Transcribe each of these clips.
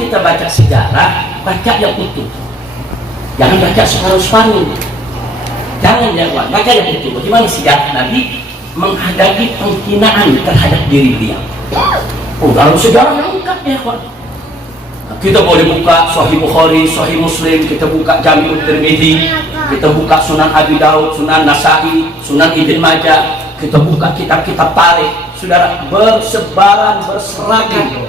kita baca sejarah, baca yang utuh. Jangan baca separuh-separuh. Jangan baca yang utuh. Bagaimana sejarah Nabi menghadapi penghinaan terhadap diri beliau. Oh, dalam sejarah lengkap ya, kawan. Kita boleh buka Sahih Bukhari, Sahih Muslim, kita buka Jami'ut Tirmidzi, kita buka Sunan Abi Daud, Sunan Nasa'i, Sunan Ibn Majah, kita buka kitab-kitab tarikh. Saudara, bersebaran berseragam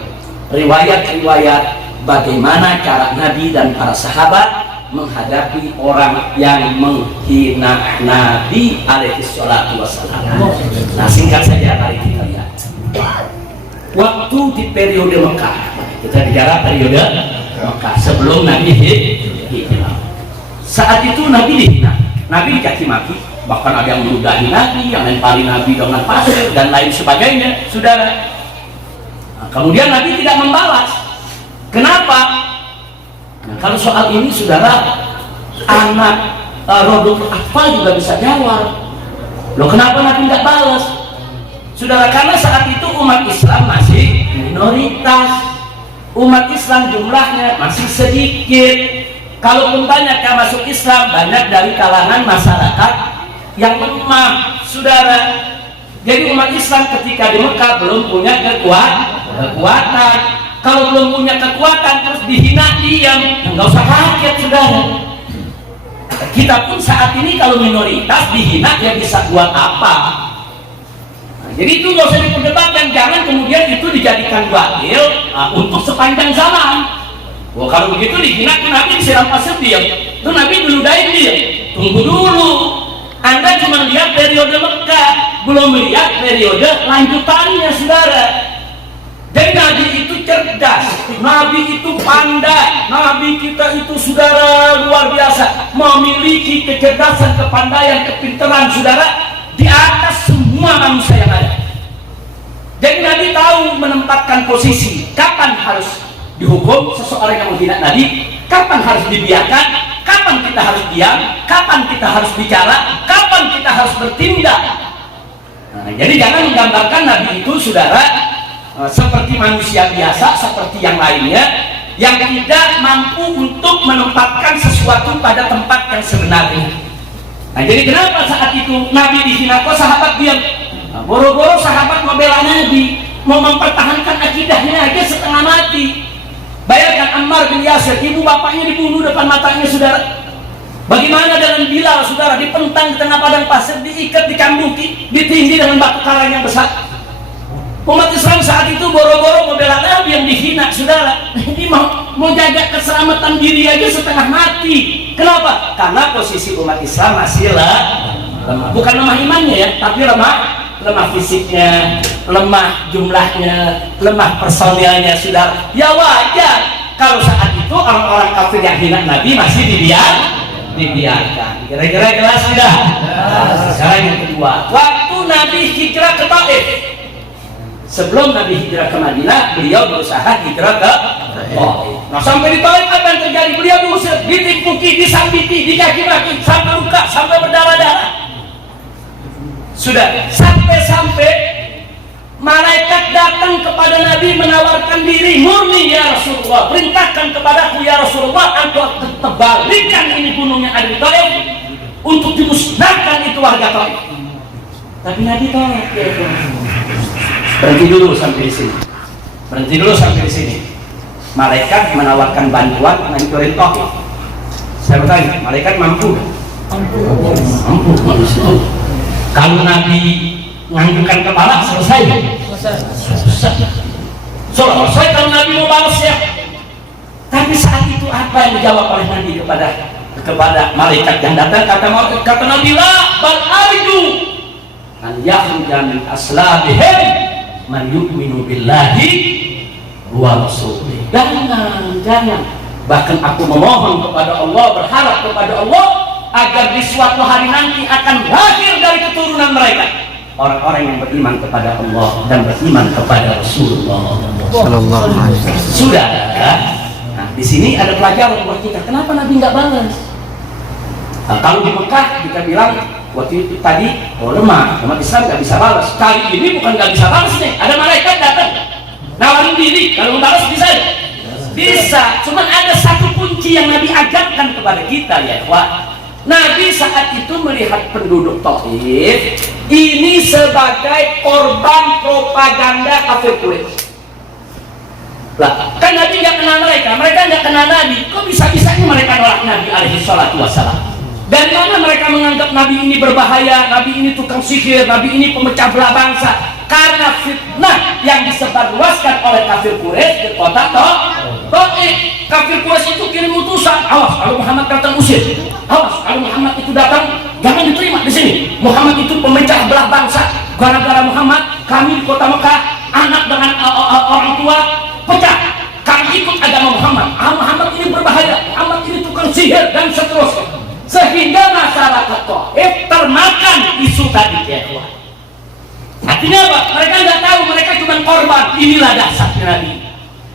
riwayat-riwayat bagaimana cara Nabi dan para sahabat menghadapi orang yang menghina Nabi alaihi salatu wassalam. Nah, singkat saja mari kita lihat. Waktu di periode Mekah, kita bicara periode Mekah sebelum Nabi hijrah. Saat itu Nabi dihina, Nabi dicaci maki, bahkan ada yang meludahi Nabi, yang lempari Nabi dengan pasir dan lain sebagainya, saudara. Nah, kemudian Nabi tidak membalas. Kenapa? Nah, kalau soal ini, saudara, anak Rodul Atfal juga bisa jawab. Loh, kenapa Nabi tidak balas? Saudara, karena saat itu umat Islam masih minoritas, umat Islam jumlahnya masih sedikit. Kalaupun banyak yang masuk Islam, banyak dari kalangan masyarakat yang lemah, saudara. Jadi umat Islam ketika di Mekah belum punya kekuatan. Kalau belum punya kekuatan terus dihina, diam, nggak usah kaget, saudara. Kita pun saat ini kalau minoritas dihina, ya bisa buat apa? Jadi itu nggak usah diperdebatkan, jangan kemudian itu dijadikan dalil untuk sepanjang zaman. Wah, kalau begitu dihina kan Nabi disiram pasir diam, itu Nabi diludahin diam. Tunggu dulu, Anda cuma lihat periode Mekah, belum lihat periode lanjutannya, saudara. Dan Nabi itu cerdas, Nabi itu pandai, Nabi kita itu, saudara, luar biasa, memiliki kecerdasan, kepandaian, kepintaran, saudara, di atas semua manusia yang ada. Jadi Nabi tahu menempatkan posisi, kapan harus dihukum seseorang yang menghina Nabi, kapan harus dibiarkan, kapan kita harus diam, kapan kita harus bicara, kapan kita harus bertindak. Nah, jadi jangan menggambarkan Nabi itu, saudara, seperti manusia biasa, seperti yang lainnya, yang tidak mampu untuk menempatkan sesuatu pada tempat yang sebenarnya. Nah, jadi kenapa saat itu Nabi dihina, kok sahabat diam? Nah, boro-boro sahabat membela Nabi, mau mempertahankan akidahnya aja setengah mati. Bayangkan Ammar bin Yasir, ibu bapaknya dibunuh depan matanya, saudara. Bagaimana dengan Bilal, saudara, dipentang di tengah padang pasir, diikat, dikambuki, ditindih dengan batu karang yang besar. Umat Islam saat itu boro-boro membela Nabi yang dihina, saudara. Ini mau jaga keselamatan diri aja setengah mati. Kenapa? Karena posisi umat Islam masih lemah. Bukan lemah imannya ya, tapi lemah fisiknya, lemah jumlahnya, lemah personilnya, saudara. Ya wajar kalau saat itu orang-orang kafir yang hina Nabi masih dibiarkan. Kira-kira jelas tidak? Sekarang yang kedua, waktu Nabi hijrah ke Taif. Sebelum Nabi hijrah ke Madinah, beliau berusaha hijrah ke Taif. Nah, sampai di Taif apa yang terjadi? Beliau diusir, ditipuki, disambiti, dicaci-maki, sampai luka, sampai berdarah-darah. Sudah, sampai-sampai malaikat datang kepada Nabi menawarkan diri, murni ya Rasulullah, perintahkan kepadaku ya Rasulullah, aku terbalikan ini gunungnya ada di Taif untuk dimusnahkan itu warga Taif. Tapi Nabi tolak, ya, berhenti dulu sampai di sini. Berhenti dulu sampai di sini. Malaikat menawarkan bantuan menghancurin Taif. Saya bertanya, malaikat mampu? Mampu. Kalau Nabi menganggukkan kepala, selesai. Selesai kalau Nabi mau balas ya. Tapi saat itu apa yang dijawab oleh Nabi kepada malaikat yang datang? Kata Nabi, la bal arju an yakhruja min aslabihim man yu'minu billahi wa rasulih. Jangan. Bahkan aku memohon kepada Allah, berharap kepada Allah agar di suatu hari nanti akan lahir dari keturunan mereka orang-orang yang beriman kepada Allah dan beriman kepada Rasulullah Sallallahu Alaihi Wasallam. Sudah. Nah, di sini ada pelajaran buat kita. Kenapa Nabi nggak balas? Nah, kalau di Mekah kita bilang waktu itu tadi lemah, umat Islam nggak bisa balas. Kali ini bukan nggak bisa balas nih, ada malaikat datang nawarin diri, kalau balas bisa. Bisa, cuman ada satu kunci yang Nabi ajarkan kepada kita ya ikhwah. Nabi saat itu melihat penduduk Taif ini sebagai korban propaganda kafir Quraisy. Lah, kan Nabi nggak kenal mereka nggak kenal Nabi. Kok bisa-bisanya mereka nolak Nabi alaihi salatu wassalam? Dari mana mereka menganggap Nabi ini berbahaya, Nabi ini tukang sihir, Nabi ini pemecah belah bangsa? Karena fitnah yang disebarluaskan oleh kafir Quraisy di kota Taif. Kafir Quraisy itu kirim utusan, awas kalau Muhammad datang usir, awas kalau Muhammad itu datang jangan diterima di sini. Muhammad itu pemecah belah bangsa. Gara-gara Muhammad kami di kota Mekah anak dengan orang tua pecah. Kami ikut agama Muhammad. Muhammad ini berbahaya, Muhammad ini tukang sihir dan seterusnya. Sehingga masyarakat Taif termakan isu tadi ya. Artinya apa? Mereka nggak tahu, mereka cuma korban. Inilah dasarnya Nabi.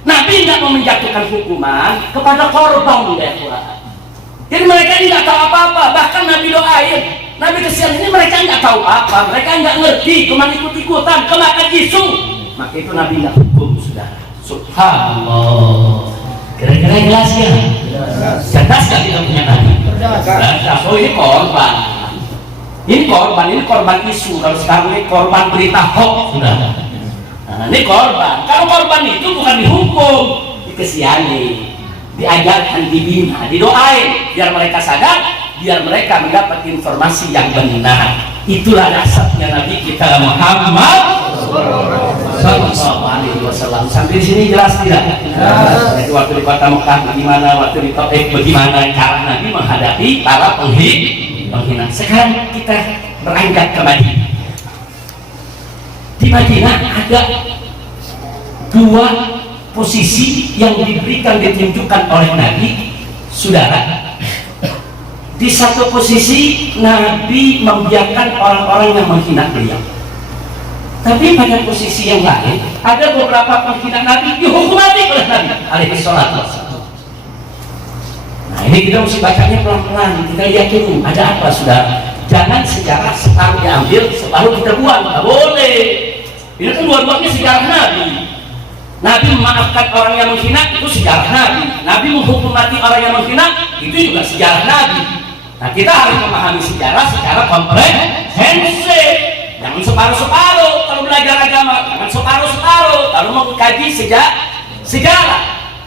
Nabi nggak mau menjatuhkan hukuman kepada korban ya. Jadi mereka ini nggak tahu apa-apa. Bahkan Nabi doain, Nabi kesian ini mereka nggak tahu apa, mereka nggak ngerti, cuma ikut-ikutan, kemakan isu. Maka itu Nabi nggak hukum sudah. Subhanallah. Kira-kira jelas ya? Cerdas gak kita punya Nabi? Cerdas. Oh ini korban. Ini korban isu. Kalau sekarang ini korban berita hoax sudah. Nah, ini korban. Kalau korban itu bukan dihukum, dikesihani, diajarkan, dibina, didoain, biar mereka sadar, biar mereka mendapat informasi yang benar. Itulah dasarnya Nabi kita Muhammad Sallallahu Alaihi Wasallam. Sampai di sini jelas tidak? Jadi waktu di kota Mekah bagaimana, waktu di Taif bagaimana cara Nabi menghadapi para penghina. Sekarang kita beranjak ke Madinah. Di Madinah ada dua posisi yang ditunjukkan oleh Nabi, saudara. Di satu posisi Nabi membiarkan orang-orang yang menghina beliau, tapi pada posisi yang lain ada beberapa penghina Nabi dihukum mati oleh Nabi alaihi salatu wassalam. Nah ini kita mesti bacanya pelan-pelan, kita yakin ada apa saudara. Jangan sejarah separuh diambil, separuh kita buang, nggak boleh. Ini kan dua-duanya sejarah Nabi. Nabi memaafkan orang yang menghina, itu sejarah Nabi. Nabi menghukum mati orang yang menghina, itu juga sejarah Nabi. Nah kita harus memahami sejarah secara komprehensif. Jangan separuh-separuh kalau belajar agama, jangan separuh-separuh kalau mau mengkaji sejarah.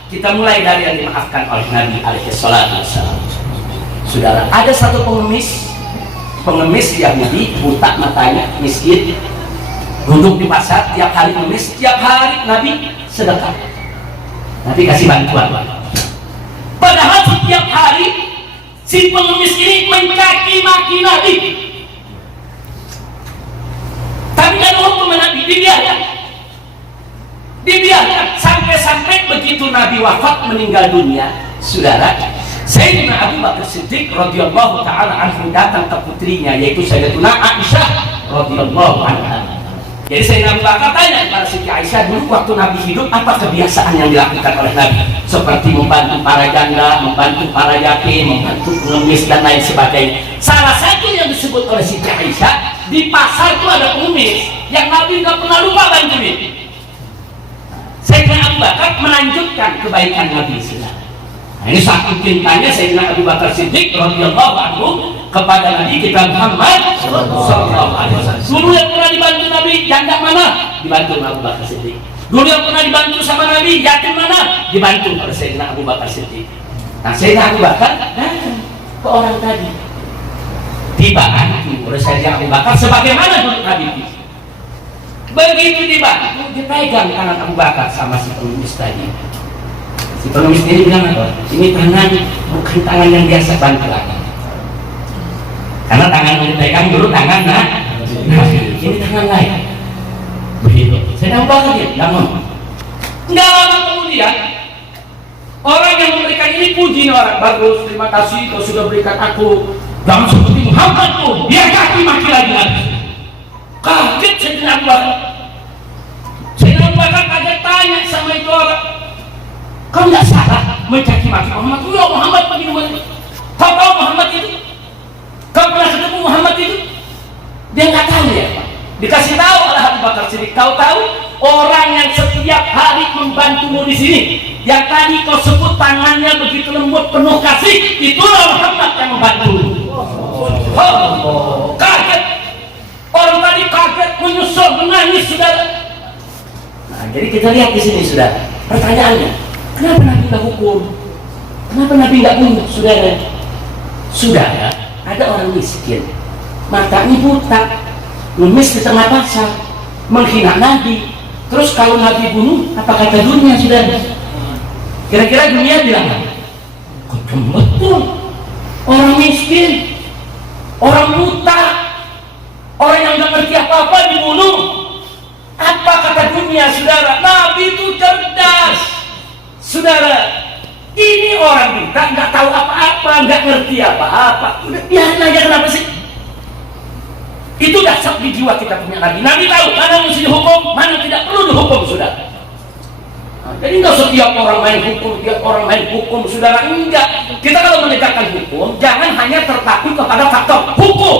Kita mulai dari yang dimaafkan oleh Nabi alaihi salatu wassalam. Saudara, ada satu pengemis Yahudi, buta matanya, miskin, duduk di pasar, tiap hari mengemis, tiap hari Nabi sedekah, Nabi kasih bantuan. Padahal setiap hari si pengemis ini mencaci maki Nabi, tapi tidak ada hukum Nabi, dibiarkan sampai begitu Nabi wafat meninggal dunia, saudara. Sayyidina Abu Bakar Siddiq radhiyallahu taala anhu datang ke putrinya yaitu Sayyidatuna Aisyah radhiyallahu anha. Jadi Sayyidina Abu Bakar tanya kepada Siti Aisyah, dulu waktu Nabi hidup apa kebiasaan yang dilakukan oleh Nabi? Seperti membantu para janda, membantu para yatim, membantu pengemis dan lain sebagainya. Salah satu yang disebut oleh Siti Aisyah, di pasar itu ada pengemis yang Nabi nggak pernah lupa bantuin. Sayyidina Abu Bakar melanjutkan kebaikan Nabi SAW. Nah, ini saking cintanya Sayyidina Abu Bakar Siddiq radhiyallahu anhu kepada Nabi kita Muhammad sallallahu alaihi wasallam. Dulu yang pernah dibantu Nabi janda mana? Dibantu Abu Bakar Siddiq. Dulu yang pernah dibantu sama Nabi yatim mana? Dibantu oleh Sayyidina Abu Bakar Siddiq. Nah, Sayyidina Abu Bakar ke orang tadi dibantu oleh Sayyidina Abu Bakar sebagaimana dulu Nabi. Begitu dibantu, dipegang tangan Abu Bakar sama si pengemis tadi. Si pengemis ini bilang apa? Ini tangan bukan tangan yang biasa bantu lagi. Karena tangan yang dipegang dulu tangan ini tangan lain. Begitu. Saya tahu banget ya, namun nggak lama kemudian orang yang memberikan ini puji orang bagus, terima kasih kau sudah berikan aku. Jangan seperti Muhammad tuh, dia kaki maki lagi. Kaget Sayyidina Abu Bakar. Sayyidina Abu Bakar kaget tanya sama itu orang, kau nggak salah mencaci maki Muhammad? Ya Muhammad begini. Kau tahu Muhammad itu? Kau pernah ketemu Muhammad itu? Dia nggak tahu ya Pak. Dikasih tahu oleh Abu Bakar Siddiq, kau tahu orang yang setiap hari membantumu di sini yang tadi kau sebut tangannya begitu lembut penuh kasih, itulah Muhammad yang membantu. Oh, kaget. Orang tadi kaget, menyusul, menangis, saudara. Nah, jadi kita lihat di sini, saudara. Pertanyaannya, kenapa Nabi nggak hukum? Kenapa Nabi nggak bunuh, saudara? Saudara, ada orang miskin, matanya buta, ngemis di tengah pasar, menghina Nabi. Terus kalau Nabi bunuh, apa kata dunia, saudara? Kira-kira dunia bilang apa? Betul. Orang miskin, orang buta, orang yang nggak ngerti apa-apa dibunuh. Apa kata dunia, saudara? Nabi itu cerdas, saudara. Ini orang buta, nggak tahu apa-apa, nggak ngerti apa-apa. Udah biarin aja, kenapa sih? Itu dasar di jiwa kita punya Nabi. Nabi tahu mana mesti dihukum, mana tidak perlu dihukum, saudara. Nah, jadi nggak setiap orang main hukum, tiap orang main hukum, saudara. Enggak. Kita kalau menegakkan hukum, jangan hanya terpaku kepada faktor hukum.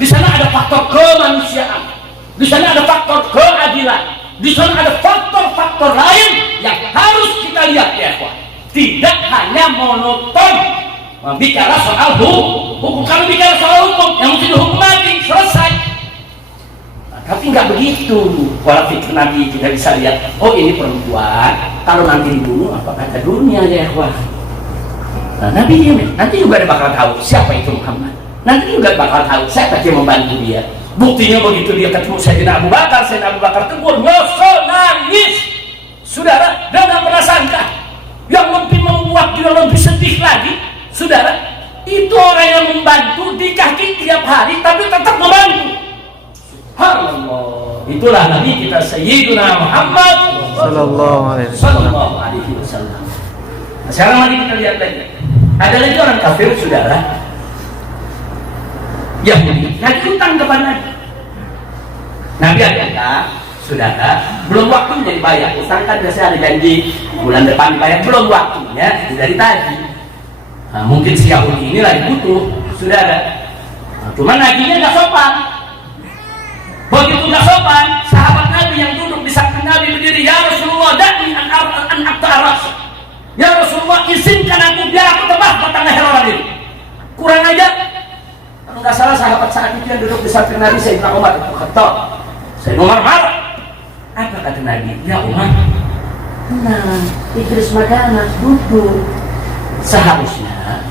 Di sana ada faktor kemanusiaan, di sana ada faktor keadilan, di sana ada faktor-faktor lain yang harus kita lihat, ya kawan. Tidak hanya monoton bicara soal hukum. Kalau bicara soal hukum, yang mesti dihukum mati, selesai. Nah, tapi nggak begitu. Pola pikir Nabi kita bisa lihat. Oh, ini perempuan, kalau nanti dibunuh, apa kata dunia, ya kawan. Nah, Nabi nanti juga ada bakal tahu siapa itu Muhammad. Nanti juga bakal tahu siapa yang membantu dia. Buktinya begitu dia ketemu Sayyidina Abu Bakar tegur, nyosor, nangis, saudara, dan nggak pernah sangka. Yang lebih membuat dia lebih sedih lagi, saudara, itu orang yang membantu di kaki tiap hari, tapi tetap membantu. Subhanallah. Itulah Nabi kita Sayyidina Muhammad Sallallahu Alaihi Wasallam. Nah, sekarang mari kita lihat lagi. Ada lagi orang kafir, saudara, Yahudi, nagih hutang kepada Nabi. Nabi ada hutang, saudara, belum waktunya dibayar. Utang kan biasanya ada janji bulan depan dibayar, belum waktunya dari tadi. Nah, mungkin si Yahudi ini lagi butuh, saudara. Nah, cuma nagihnya nggak sopan. Begitu nggak sopan, sahabat Nabi yang duduk di samping Nabi berdiri, ya Rasulullah, da'ni an aqta'aras. Ya Rasulullah, izinkan aku biar aku tebas batang leher orang ini. Kurang aja. Kalau nggak salah sahabat saat itu yang duduk di samping Nabi, Sayyidina Umar bin Khattab. Sayyidina Umar marah. Apa kata Nabi? Ya Umar, nah, Idris Madana duduk. Seharusnya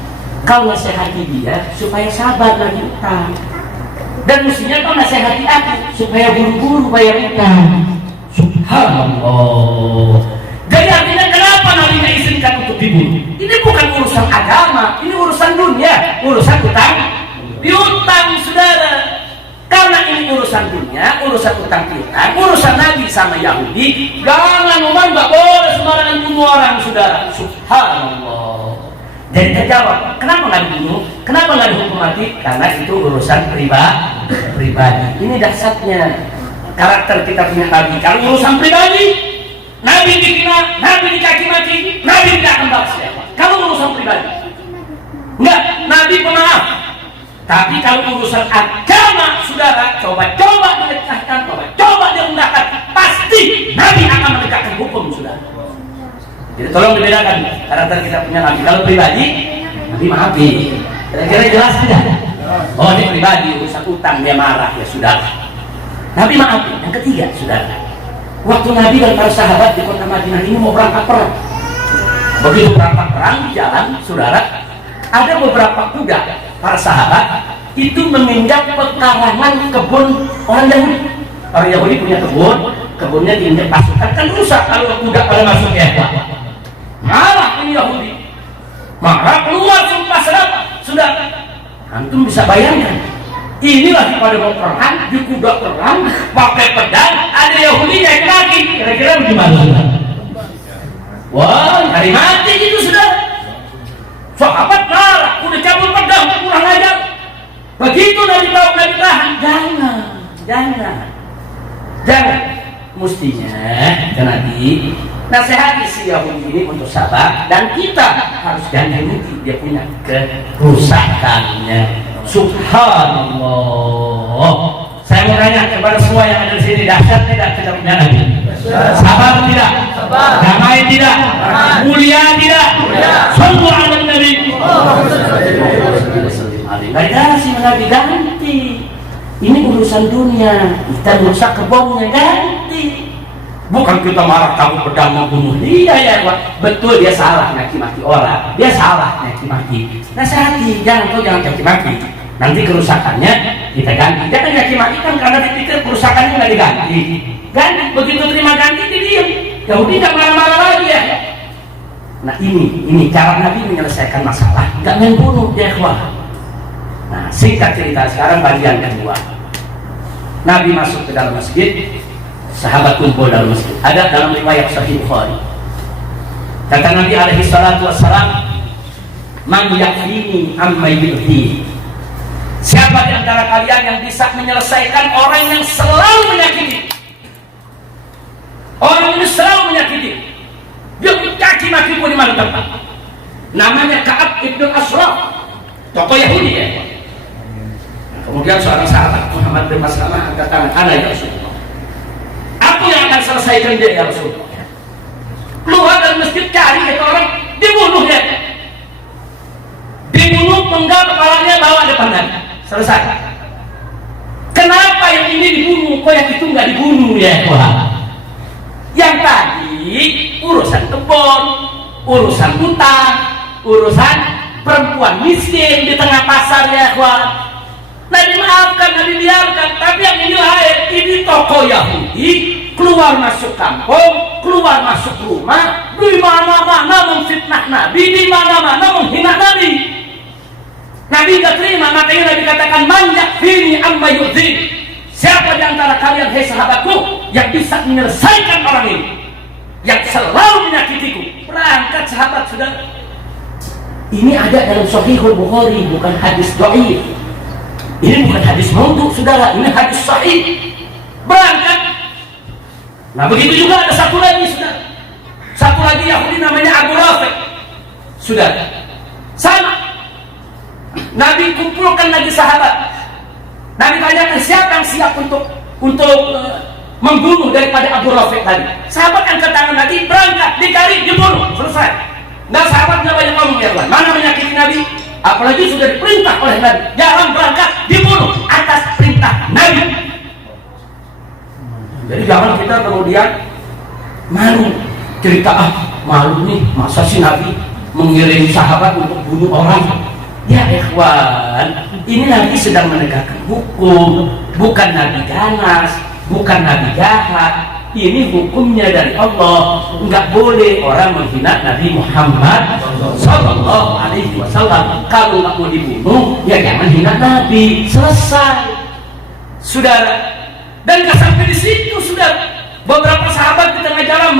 kau nasihati dia supaya sabar lagi utang. Dan mestinya kau nasihati aku supaya buru-buru bayar utang. Subhanallah. Jadi artinya kenapa Nabi tidak izinkan untuk dibunuh? Ini bukan urusan agama, ini urusan dunia, urusan utang piutang, saudara. Karena ini urusan dunia, urusan utang piutang, urusan Nabi sama Yahudi. Jangan Umar, nggak boleh sembarangan bunuh orang, saudara. Subhanallah. Jadi terjawab, kenapa nggak dibunuh? Kenapa nggak dihukum mati? Karena itu urusan pribadi. Ini dasarnya karakter kita punya Nabi. Kalau urusan pribadi, Nabi dihina, Nabi dicaci maki, Nabi tidak akan balas siapa. Kalau urusan pribadi, enggak, Nabi pemaaf. Tapi kalau urusan agama, saudara, coba mendekatkan, coba diundangkan, pasti Nabi akan menegakkan hukum, saudara. Jadi tolong dibedakan karakter kita punya Nabi. Kalau pribadi, Nabi maafi. Kira-kira jelas tidak? Oh, ini pribadi, urusan utang, dia marah, ya sudah. Nabi maafi. Yang ketiga, saudara, waktu Nabi dan para sahabat di kota Madinah ini mau berangkat perang. Begitu berangkat perang di jalan, saudara, ada beberapa kuda para sahabat itu meminjam pekarangan kebun orang Yahudi. Orang Yahudi punya kebunnya diinjak pasukan, kan rusak kalau kuda pada masuk ya. Marah ini Yahudi, marah, keluar sumpah serapah. Sudah, antum bisa bayangkan, inilah pada mau perang, di kuda perang, pakai pedang, ada Yahudi naik kaki. Kira-kira bagaimana? Wah, hari mati gitu, sudah. Sahabat marah, udah cabut pedang, kurang ajar. Begitu Nabi tahu, Nabi tahan. Jangan. Mestinya kan Nabi nasihati si Yahudi ini untuk sabar, dan kita harus ganti rugi dia punya kerusakannya. Subhanallah. Saya mau tanya kepada semua yang ada di sini, dahsyat tidak kita punya Nabi? Sabar tidak? Damai tidak? Mulia tidak? Sallu ala Nabi. Gak sih Nabi ganti. Ini urusan dunia, kita rusak kebunnya ganti. Bukan kita marah kamu pedang membunuh dia ya Pak. Betul dia salah maki-maki orang, dia salah maki-maki. Nasihati, jangan maki-maki. Nanti kerusakannya kita ganti. Jangan maki-maki kan karena dipikir kerusakannya nggak diganti. Ganti, begitu terima ganti dia diam. Yahudi nggak marah-marah lagi ya. Nah ini cara Nabi menyelesaikan masalah, nggak main bunuh ya Pak. Nah, singkat cerita sekarang bagian kedua. Nabi masuk ke dalam masjid, sahabat kumpul dalam masjid. Ada dalam riwayat Sahih Bukhari. Kata Nabi alaihi salatu wassalam, "Man yakfini amma yu'ti." Siapa di antara kalian yang bisa menyelesaikan orang yang selalu menyakiti? Orang ini selalu menyakiti. Dia caci maki di mana tempat. Namanya Ka'ab ibn Ashraf, tokoh Yahudi ya. Kemudian seorang sahabat Muhammad bin Maslamah angkat tangan, "Ana ya Rasulullah. Aku yang akan selesaikan dia ya Rasulullah." Keluar dari masjid cari itu orang, dibunuh dia. Dibunuh, penggal kepalanya, bawa depan Nabi. Selesai. Kenapa yang ini dibunuh, kok yang itu nggak dibunuh ya Tuhan? Yang tadi urusan kebun, urusan utang, urusan perempuan miskin di tengah pasar ya Tuhan. Nabi maafkan, Nabi biarkan. Tapi yang ini lain, ini tokoh Yahudi keluar masuk kampung, keluar masuk rumah, di mana-mana memfitnah Nabi, di mana-mana menghina Nabi. Nabi tidak terima, makanya Nabi katakan, "Man yakfini amma yu'dhi." Siapa di antara kalian, hei sahabatku, yang bisa menyelesaikan orang ini, yang selalu menyakitiku? Berangkat sahabat, saudara. Ini ada dalam Sahihul Bukhari, bukan hadis dhaif. Ini bukan hadis maudhu, saudara. Ini hadis sahih. Berangkat. Nah begitu juga ada satu lagi, saudara. Satu lagi Yahudi namanya Abu Rafiq. Saudara, sama. Nabi kumpulkan lagi sahabat. Nabi tanyakan siapa yang siap untuk membunuh daripada Abu Rafiq tadi. Sahabat angkat tangan lagi, berangkat, dicari, dibunuh, selesai. Nah sahabatnya banyak ngomong ya Tuhan, mana menyakiti Nabi? Apalagi sudah diperintah oleh Nabi, jangan berangkat, dibunuh atas perintah Nabi. Jadi jangan kita kemudian malu cerita, malu nih, masa sih Nabi mengirim sahabat untuk bunuh orang? Ya ikhwan, ini Nabi sedang menegakkan hukum, bukan Nabi ganas, bukan Nabi jahat. Ini hukumnya dari Allah. Enggak boleh orang menghina Nabi Muhammad Sallallahu Alaihi Wasallam. Kalau nggak mau dibunuh, ya jangan hina Nabi. Selesai, saudara. Dan nggak sampai di situ, saudara. Beberapa sahabat di tengah jalan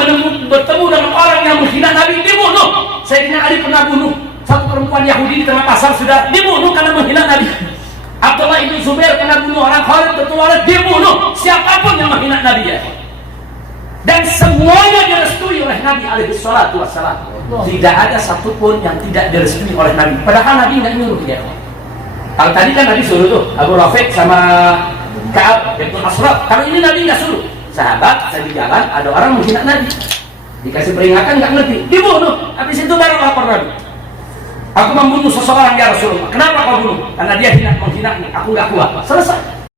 bertemu dengan orang yang menghina Nabi, dibunuh. Sayyidina Ali pernah bunuh satu perempuan Yahudi di tengah pasar, sudah dibunuh karena menghina Nabi. Abdullah ibn Zubair pernah bunuh orang, Khalid bin Walid dibunuh. Siapapun yang menghina Nabi ya. Dan semuanya direstui oleh Nabi alaihi salatu wassalam. Tidak ada satupun yang tidak direstui oleh Nabi. Padahal Nabi nggak nyuruh dia. Kalau tadi kan Nabi suruh tuh Abu Rafiq sama Ka'ab bin Ashraf. Kalau ini Nabi nggak suruh. Sahabat saya di jalan ada orang menghina Nabi, dikasih peringatan nggak ngerti, dibunuh. Habis itu baru lapor Nabi, "Aku membunuh seseorang ya Rasulullah." "Kenapa kau bunuh?" "Karena dia menghina, aku nggak kuat." Selesai.